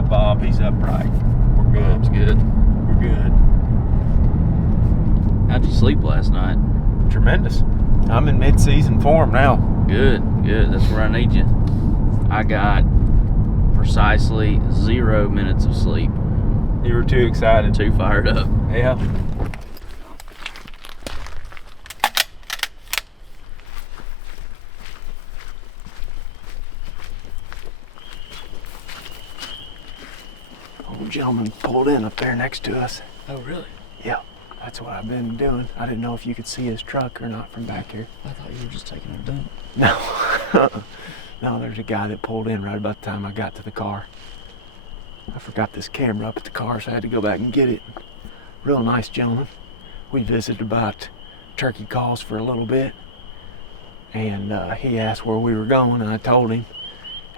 got Bob. He's upright. We're good. Bob's good. We're good. How'd you sleep last night? Tremendous. I'm in mid-season form now. Good. That's where I need you. I got precisely 0 minutes of sleep. You were too excited. Too fired up. Yeah. Old gentleman pulled in up there next to us. Oh, really? Yeah, that's what I've been doing. I didn't know if you could see his truck or not from back here. I thought you were just taking a dump. No. No, there's a guy that pulled in right about the time I got to the car. I forgot this camera up at the car, so I had to go back and get it. Real nice gentleman. We visited about turkey calls for a little bit, and he asked where we were going, and I told him,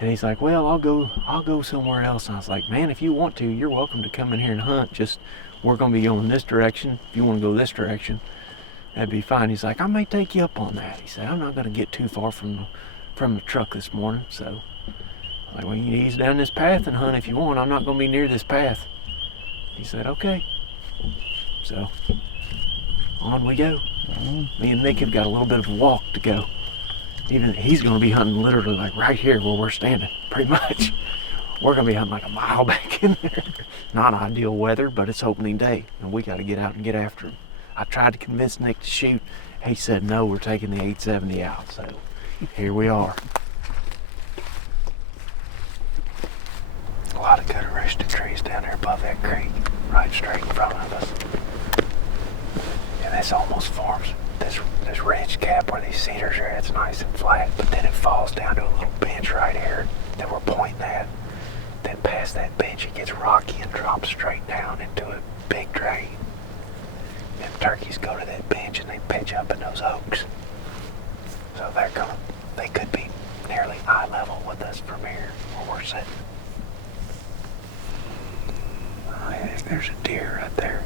and he's like, well, I'll go somewhere else. And I was like, man, if you want to, you're welcome to come in here and hunt. Just, we're gonna be going this direction. If you want to go this direction, that'd be fine. He's like, I may take you up on that. He said, I'm not gonna get too far from the truck this morning, so like, well, you can ease down this path and hunt if you want. I'm not gonna be near this path. He said, okay. So on we go. Me and Nick have got a little bit of a walk to go. Even he's gonna be hunting literally like right here where we're standing, pretty much. We're gonna be hunting like a mile back in there. Not ideal weather, but it's opening day, and we gotta get out and get after him. I tried to convince Nick to shoot. He said no, we're taking the 870 out, so here we are. A lot of good roosted trees down there above that creek, right straight in front of us. And this almost forms this ridge cap where these cedars are. It's nice and flat, but then it falls down to a little bench right here that we're pointing at. Then past that bench it gets rocky and drops straight down into a big drain. And turkeys go to that bench and they pitch up in those oaks. So they could be nearly eye level with us from here where we're sitting. Oh, yeah, there's a deer right there.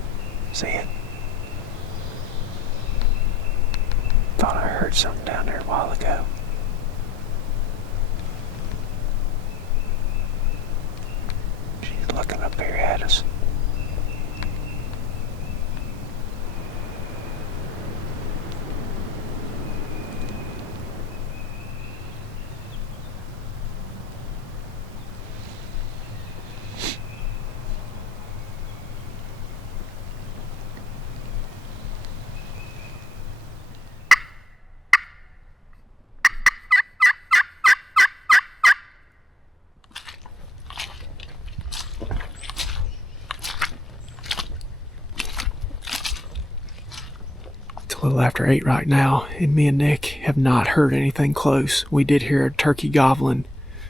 See it? Thought I heard something down there a while ago. She's looking up here at us. A little after 8 right now, and me and Nick have not heard anything close. We did hear a turkey gobbling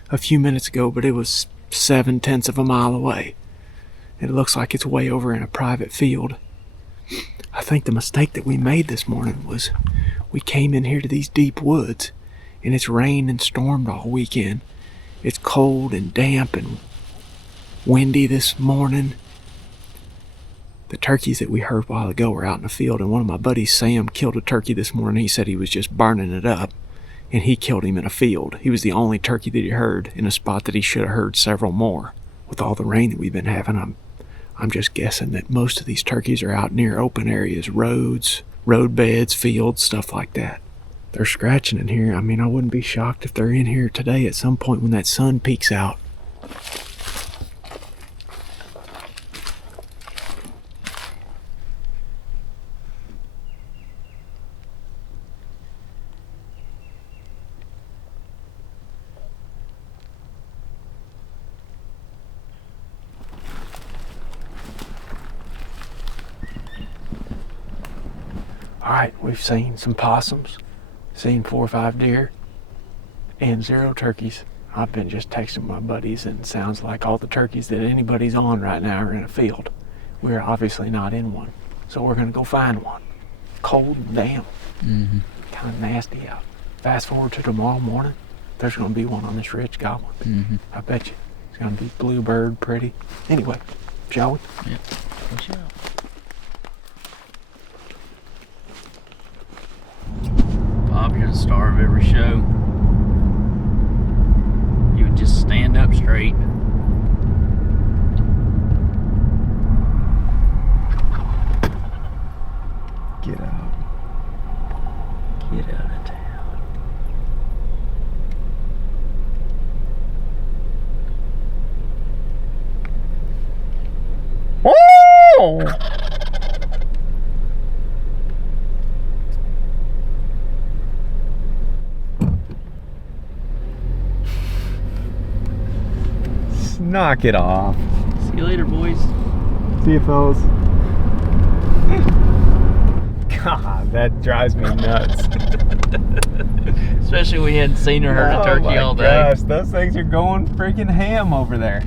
a few minutes ago, but it was 0.7 of a mile away. It looks like it's way over in a private field. I think the mistake that we made this morning was we came in here to these deep woods, and it's rained and stormed all weekend. It's cold and damp and windy this morning. The turkeys that we heard a while ago were out in the field, and one of my buddies, Sam, killed a turkey this morning. He said he was just burning it up, and he killed him in a field. He was the only turkey that he heard in a spot that he should have heard several more. With all the rain that we've been having, I'm just guessing that most of these turkeys are out near open areas, roads, road beds, fields, stuff like that. They're scratching in here. I mean, I wouldn't be shocked if they're in here today at some point when that sun peeks out. Alright, we've seen some possums, seen 4 or 5 deer, and 0 turkeys. I've been just texting my buddies, and it sounds like all the turkeys that anybody's on right now are in a field. We're obviously not in one, so we're going to go find one. Cold and damp. Kind of nasty out. Fast forward to tomorrow morning, there's going to be one on this ridge gobbling. I bet you. It's going to be bluebird pretty. Anyway, shall we? Yeah, we shall. Bob, you're the star of every show. You would just stand up straight, Oh. Knock it off. See you later, boys. See you, fellas. God, that drives me nuts. Especially we hadn't seen or heard a turkey all day. Gosh, those things are going freaking ham over there.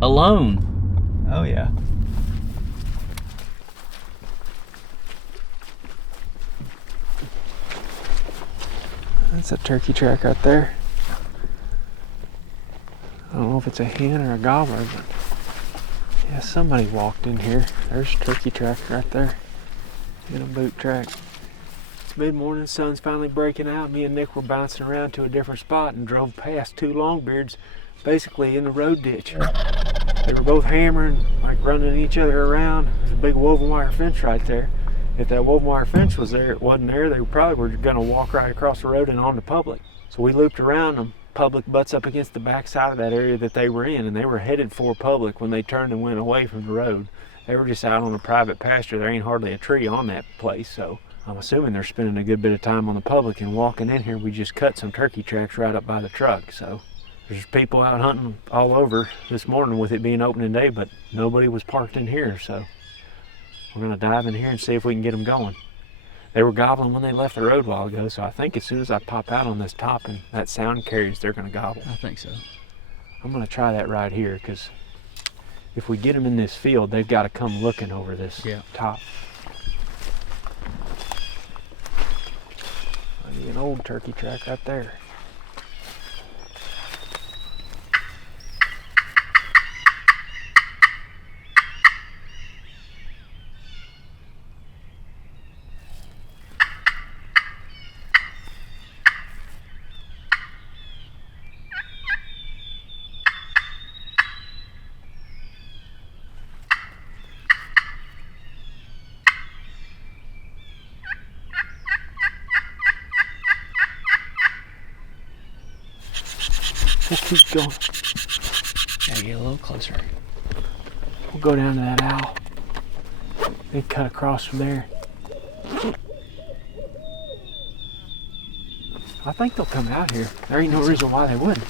Alone. Oh yeah. That's a turkey track right there. I don't know if it's a hen or a gobbler, but yeah, somebody walked in here. There's a turkey track right there in a boot track. It's mid-morning, sun's finally breaking out. Me and Nick were bouncing around to a different spot and drove past two Longbeards basically in the road ditch. They were both hammering, like running each other around. There's a big woven wire fence right there. If that woven wire fence was there, it wasn't there, they probably were gonna walk right across the road and onto public. So we looped around them. Public butts up against the back side of that area that they were in, and they were headed for public when they turned and went away from the road. They were just out on a private pasture. There ain't hardly a tree on that place, so I'm assuming they're spending a good bit of time on the public. And walking in here, we just cut some turkey tracks right up by the truck. So there's people out hunting all over this morning with it being opening day, but nobody was parked in here, so we're gonna dive in here and see if we can get them going. They were gobbling when they left the road a while ago, so I think as soon as I pop out on this top and that sound carries, they're gonna gobble. I think so. I'm gonna try that right here, because if we get them in this field, they've got to come looking over this top. Might be an old turkey track right there. We'll keep going. Gotta get a little closer. We'll go down to that owl. They cut across from there. I think they'll come out here. There ain't no reason why they wouldn't.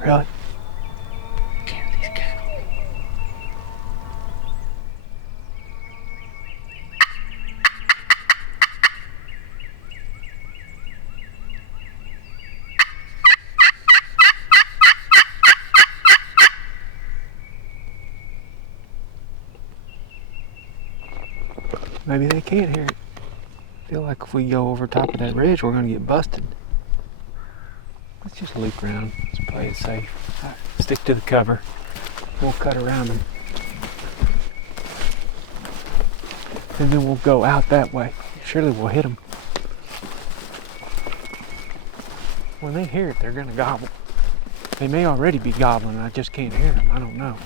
Really? Damn these cattle. Maybe they can't hear it. I feel like if we go over top of that ridge, we're gonna get busted. Let's just loop around. Let's play it safe. Stick to the cover. We'll cut around them. And then we'll go out that way. Surely we'll hit them. When they hear it, they're gonna gobble. They may already be gobbling, I just can't hear them. I don't know.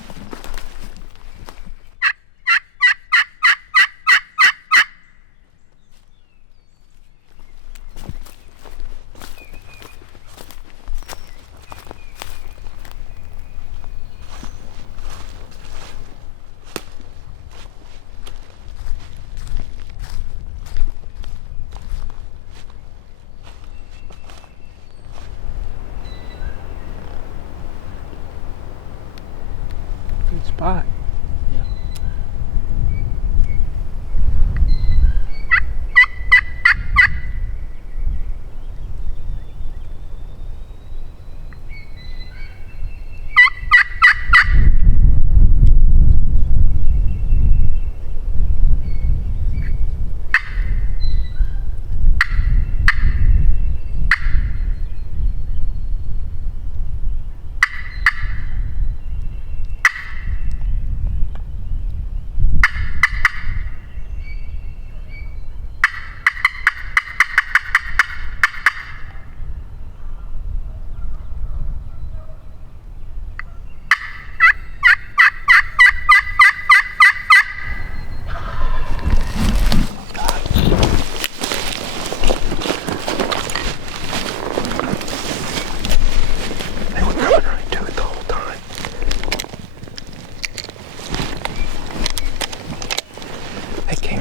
Good spot. Yeah.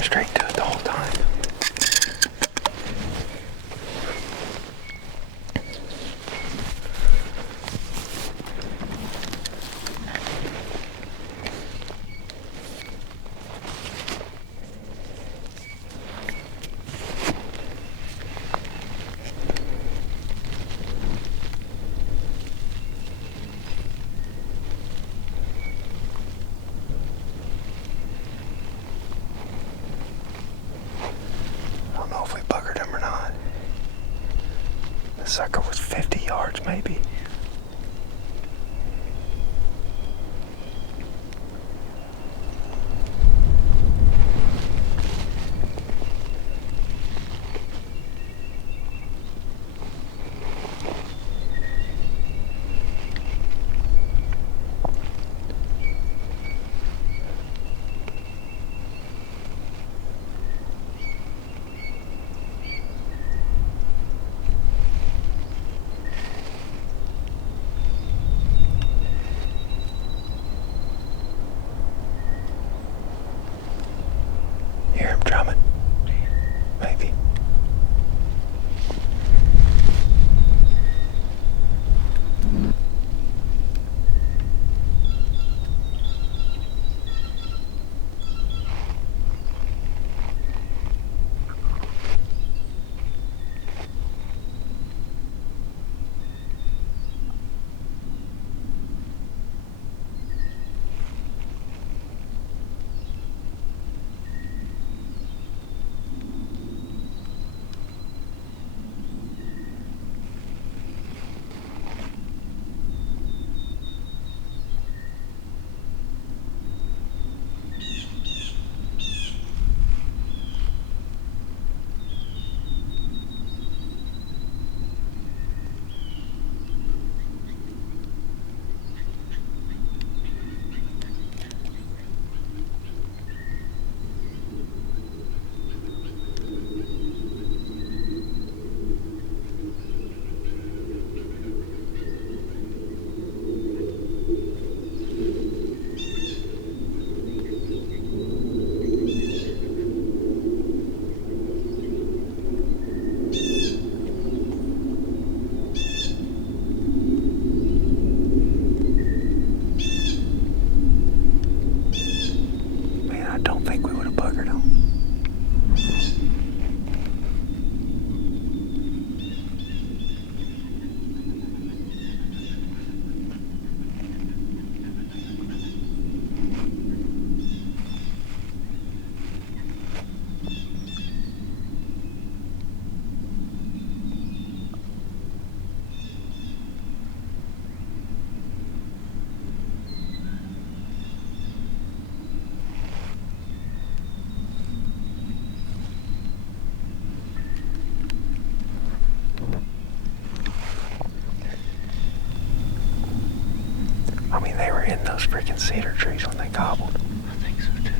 straight to it the whole time. I don't know if we buggered him or not. The sucker was 50 yards maybe. Hear him drumming? Maybe. Man, I don't think we would have buggered him. I mean, they were in those freaking cedar trees when they gobbled. I think so too.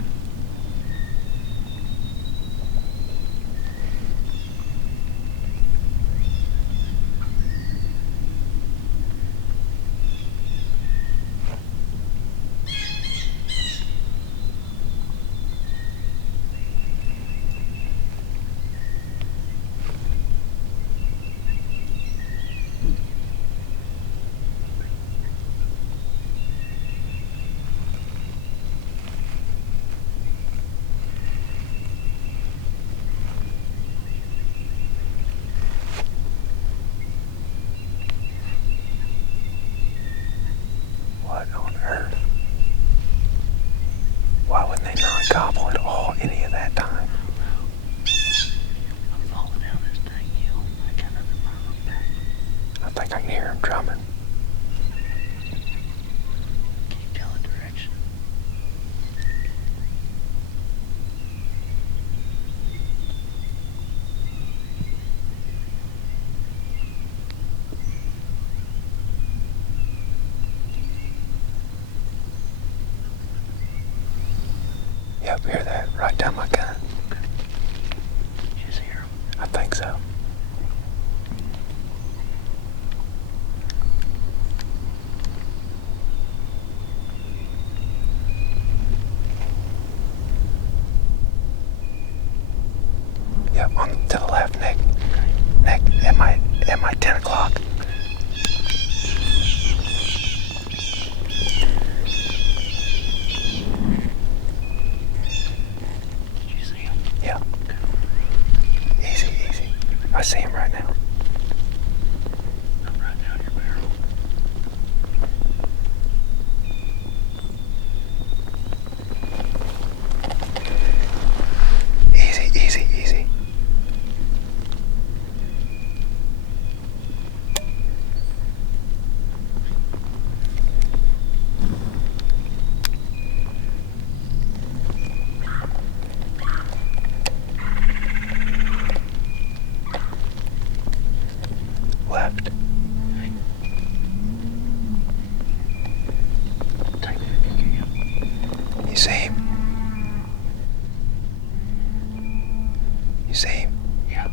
What on earth? Why would they not gobble at all any of that time? I'm falling down this dang hill. I got nothing but my back. I think I can hear him drumming. Can't tell a direction. Yep, hear that right down my gun. Okay. You just hear him. I think so. Yep, to the left, Nick. Nick, at my 10 o'clock. Did you see him? Yeah. Easy, easy. I see him right now. I'm right down your barrel. Easy, easy, easy. Left. Take that if you can. You see him? You see him? Yeah.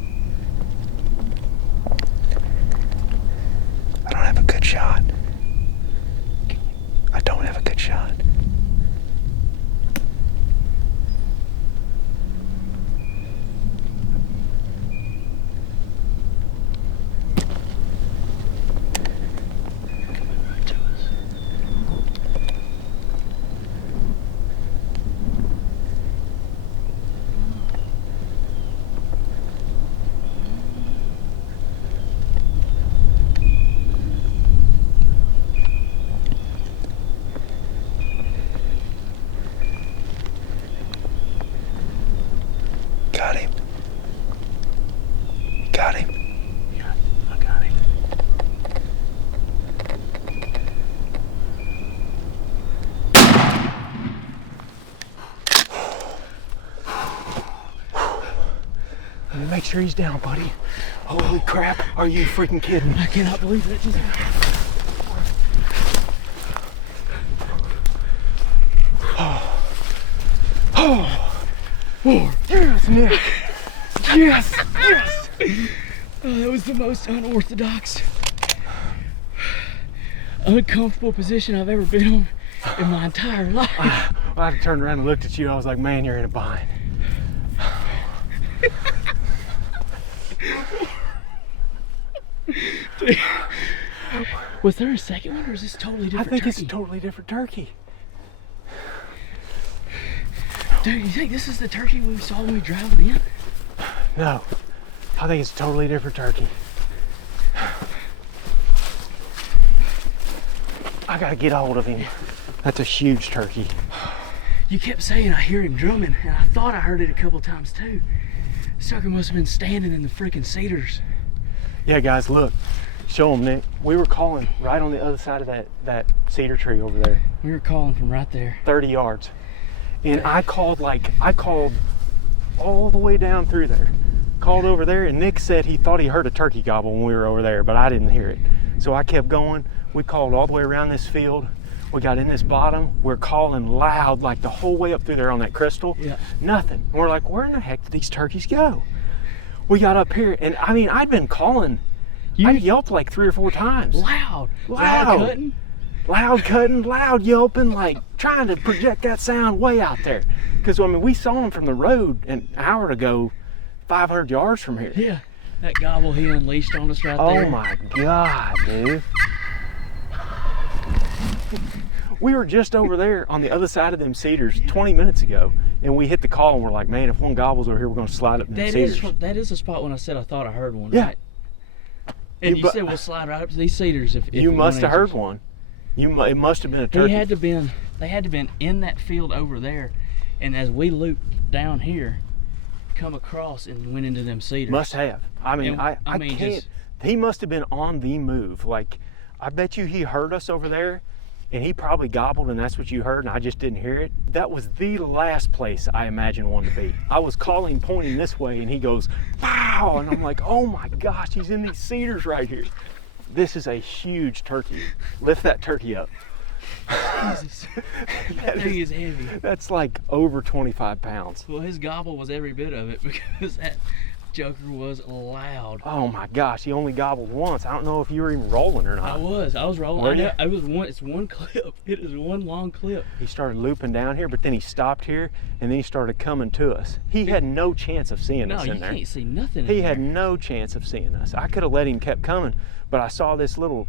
I don't have a good shot. I don't have a good shot. Coming right to us. Got him. Got him. Yeah, I got him. Let me make sure he's down, buddy. Holy crap, are you freaking kidding? I cannot believe that just happened. Yes, Nick. Yes, yes. Oh, that was the most unorthodox, uncomfortable position I've ever been on in my entire life. I turned around and looked at you. I was like, man, you're in a bind. Was there a second one, or is this totally different? I think turkey? it's a totally different turkey. Dude, you think this is the turkey we saw when we drove in? No, I think it's a totally different turkey. I gotta get a hold of him. That's a huge turkey. You kept saying I hear him drumming, and I thought I heard it a couple times too. Sucker must have been standing in the freaking cedars. Yeah, guys, look. Show him, Nick. We were calling right on the other side of that cedar tree over there. We were calling from right there. 30 yards. And I called all the way down through there. Called over there, and Nick said he thought he heard a turkey gobble when we were over there, but I didn't hear it. So I kept going. We called all the way around this field. We got in this bottom. We're calling loud, like the whole way up through there on that crystal. Yeah. Nothing. And we're like, where in the heck did these turkeys go? We got up here, and I mean, I'd been calling. I yelped like 3 or 4 times. Loud. Loud. Cutting. Loud cutting, loud yelping, like trying to project that sound way out there. Because, I mean, we saw them from the road an hour ago, 500 yards from here. Yeah. That gobble he unleashed on us right there. Oh my God, dude. We were just over there on the other side of them cedars 20 minutes ago, and we hit the call, and we're like, man, if one gobbles over here, we're going to slide up in the cedars. That is the spot when I said I thought I heard one, Yeah. right? And you said we'll slide right up to these cedars if you must have heard answers. one. It must have been a turkey. They had to been in that field over there, and as we looped down here, come across and went into them cedars. Must have. I mean, And, I mean, can't. just- He must have been on the move. Like, I bet you he heard us over there, and he probably gobbled, and that's what you heard, and I just didn't hear it. That was the last place I imagined one to be. I was calling, pointing this way, and he goes, pow! And I'm like, oh my gosh, he's in these cedars right here. This is a huge turkey. Lift that turkey up. Jesus. That thing is heavy. That's like over 25 pounds. Well, his gobble was every bit of it because joker was loud. Oh my gosh, he only gobbled once. I don't know if you were even rolling or not. I was rolling. Were you? I was one. It's one clip. It is one long clip. He started looping down here, but then he stopped here, and then he started coming to us. He had no chance of seeing us in there. No, you can't see nothing. He had no chance of seeing us. I could have let him kept coming, but I saw this little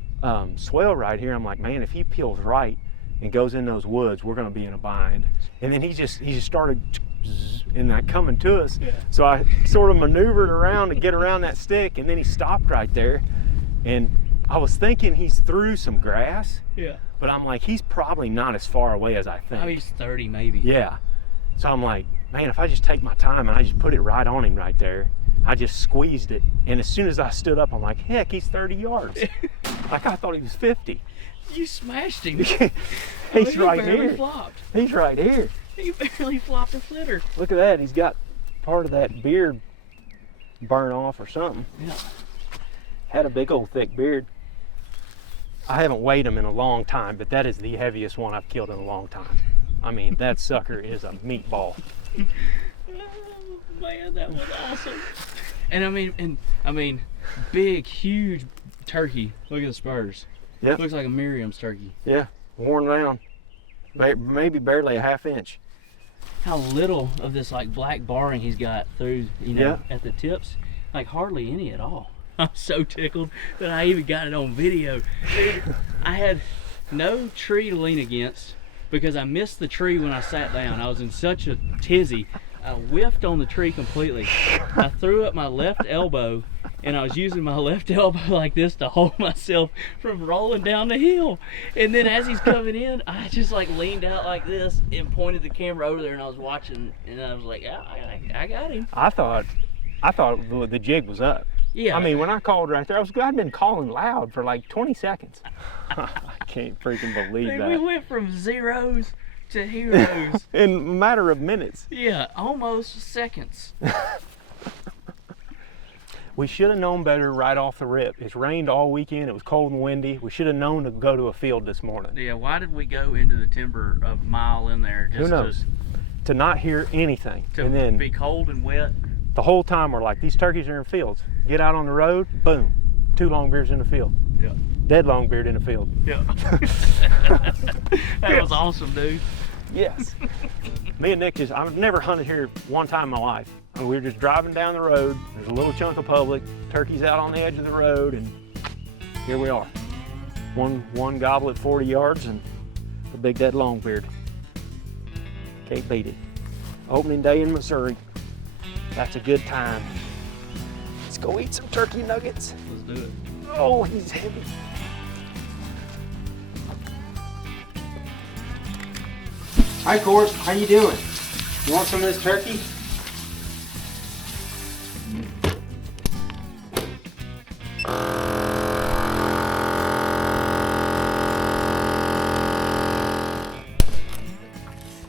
swell right here. I'm like, man, if he peels right and goes in those woods, we're gonna be in a bind. And then he just started and like coming to us. Yeah. So I sort of maneuvered around to get around that stick, and then he stopped right there. And I was thinking he's through some grass. Yeah. But I'm like, he's probably not as far away as I think. I mean, he's 30 maybe. Yeah. So I'm like, man, if I just take my time and I just put it right on him right there, I just squeezed it. And as soon as I stood up, I'm like, heck, he's 30 yards. Like I thought he was 50. You smashed him. He's right he barely here. Flopped. He's right here. He barely flopped a flitter. Look at that. He's got part of that beard burn off or something. Yeah. Had a big old thick beard. I haven't weighed him in a long time, but that is the heaviest one I've killed in a long time. I mean, that sucker is a meatball. Oh man, that was awesome. And I mean, big, huge turkey. Look at the spurs. Yep. Looks like a Miriam's turkey. Yeah, worn down. Maybe barely a half inch. How little of this like black barring he's got through, at the tips. Like hardly any at all. I'm so tickled that I even got it on video. Dude, I had no tree to lean against because I missed the tree when I sat down. I was in such a tizzy. I whiffed on the tree completely. I threw up my left elbow, and I was using my left elbow like this to hold myself from rolling down the hill. And then as he's coming in, I just like leaned out like this and pointed the camera over there, and I was watching, and I was like, yeah, I got him. I thought the jig was up. Yeah. I mean, when I called right there, I'd been calling loud for like 20 seconds. I can't freaking believe Dude, that. we went from zeros to heroes. In a matter of minutes. Yeah, almost seconds. We should have known better right off the rip. It's rained all weekend. It was cold and windy. We should have known to go to a field this morning. Yeah, why did we go into the timber a mile in there? Just Who knows? To not hear anything. To and then be cold and wet. the whole time we're like, these turkeys are in fields. Get out on the road, boom, 2 longbeards in the field. Yeah. Dead longbeard in the field. Yeah. That was awesome, dude. Yes. Me and Nick I've never hunted here one time in my life. We were just driving down the road. There's a little chunk of public. Turkeys out on the edge of the road, and here we are. One gobble at 40 yards and a big dead longbeard. Can't beat it. Opening day in Missouri. That's a good time. Let's go eat some turkey nuggets. Let's do it. Oh, he's heavy. Hi, Court. How you doing? You want some of this turkey?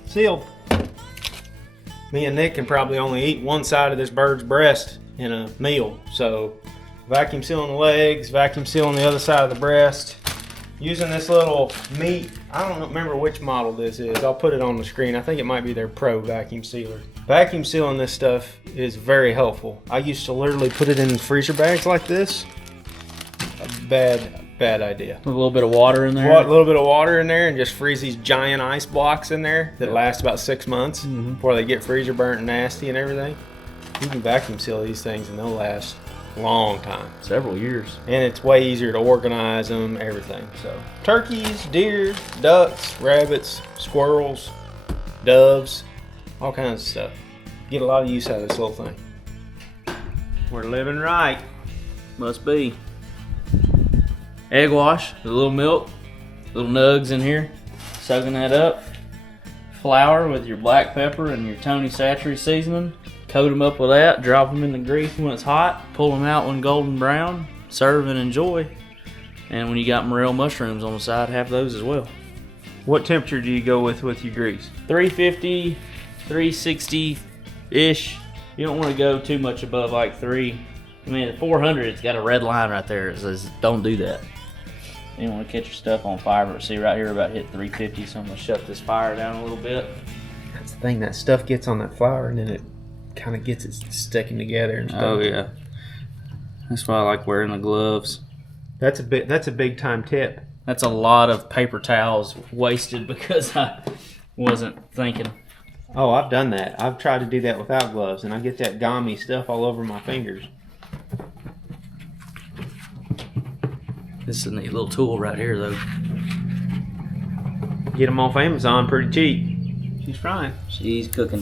Sealed. Me and Nick can probably only eat one side of this bird's breast in a meal. So vacuum sealing the legs, vacuum sealing the other side of the breast. Using this little meat, I don't remember which model this is. I'll put it on the screen. I think it might be their Pro vacuum sealer. Vacuum sealing this stuff is very helpful. I used to literally put it in freezer bags like this. A bad idea. A little bit of water in there. A little bit of water in there and just freeze these giant ice blocks in there that last about 6 months before they get freezer burnt and nasty and everything. You can vacuum seal these things and they'll last a long time. Several years. And it's way easier to organize them, everything. So turkeys, deer, ducks, rabbits, squirrels, doves, all kinds of stuff. Get a lot of use out of this little thing. We're living right. Must be. Egg wash, a little milk, little nugs in here, soaking that up. Flour with your black pepper and your Tony Satchery seasoning. Coat them up with that, drop them in the grease when it's hot, pull them out when golden brown, serve and enjoy. And when you got morel mushrooms on the side, have those as well. What temperature do you go with your grease? 350, 360-ish. You don't want to go too much above like 3. I mean, at 400, it's got a red line right there. It says, don't do that. You don't want to catch your stuff on fire, but see right here about hit 350, so I'm going to shut this fire down a little bit. That's the thing, that stuff gets on that flour and then kind of gets it sticking together and stuff. Oh yeah, that's why I like wearing the gloves. That's a big time tip. That's a lot of paper towels wasted because I wasn't thinking. Oh, I've done that. I've tried to do that without gloves, and I get that gummy stuff all over my fingers. This is a neat little tool right here, though. Get them off Amazon pretty cheap. She's frying. She's cooking.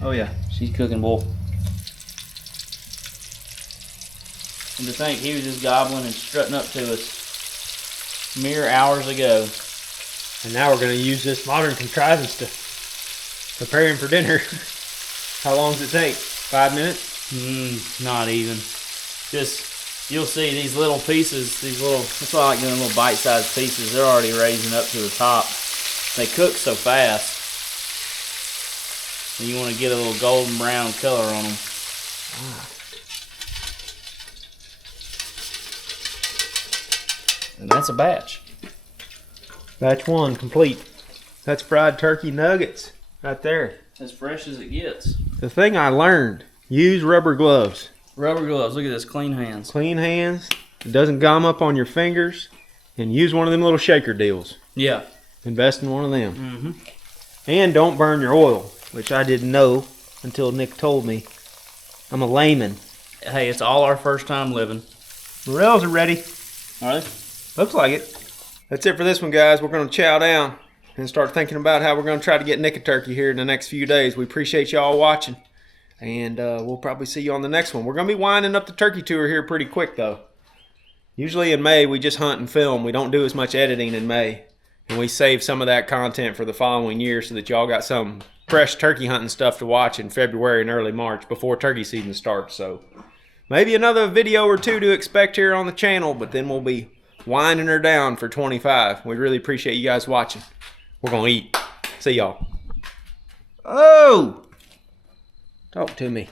Oh yeah. She's cooking, boy. And to think he was just gobbling and strutting up to us mere hours ago. And now we're going to use this modern contrivance to prepare him for dinner. How long does it take? 5 minutes? Not even. Just, you'll see these little pieces, that's why I like doing little bite-sized pieces. They're already raising up to the top. They cook so fast. And you want to get a little golden brown color on them. And that's a batch. Batch 1 complete. That's fried turkey nuggets right there. As fresh as it gets. The thing I learned, use rubber gloves. Rubber gloves, look at this, clean hands. Clean hands. It doesn't gum up on your fingers. And use one of them little shaker deals. Yeah. Invest in one of them. And don't burn your oil, which I didn't know until Nick told me. I'm a layman. Hey, it's all our first time living. Morels are ready. Are they? Looks like it. That's it for this one, guys. We're going to chow down and start thinking about how we're going to try to get Nick a turkey here in the next few days. We appreciate y'all watching. And we'll probably see you on the next one. We're going to be winding up the turkey tour here pretty quick, though. Usually in May, we just hunt and film. We don't do as much editing in May. And we save some of that content for the following year so that y'all got some fresh turkey hunting stuff to watch in February and early March before turkey season starts. So maybe another video or two to expect here on the channel, but then we'll be winding her down for 25. We really appreciate you guys watching. We're going to eat. See y'all. Oh! Talk to me.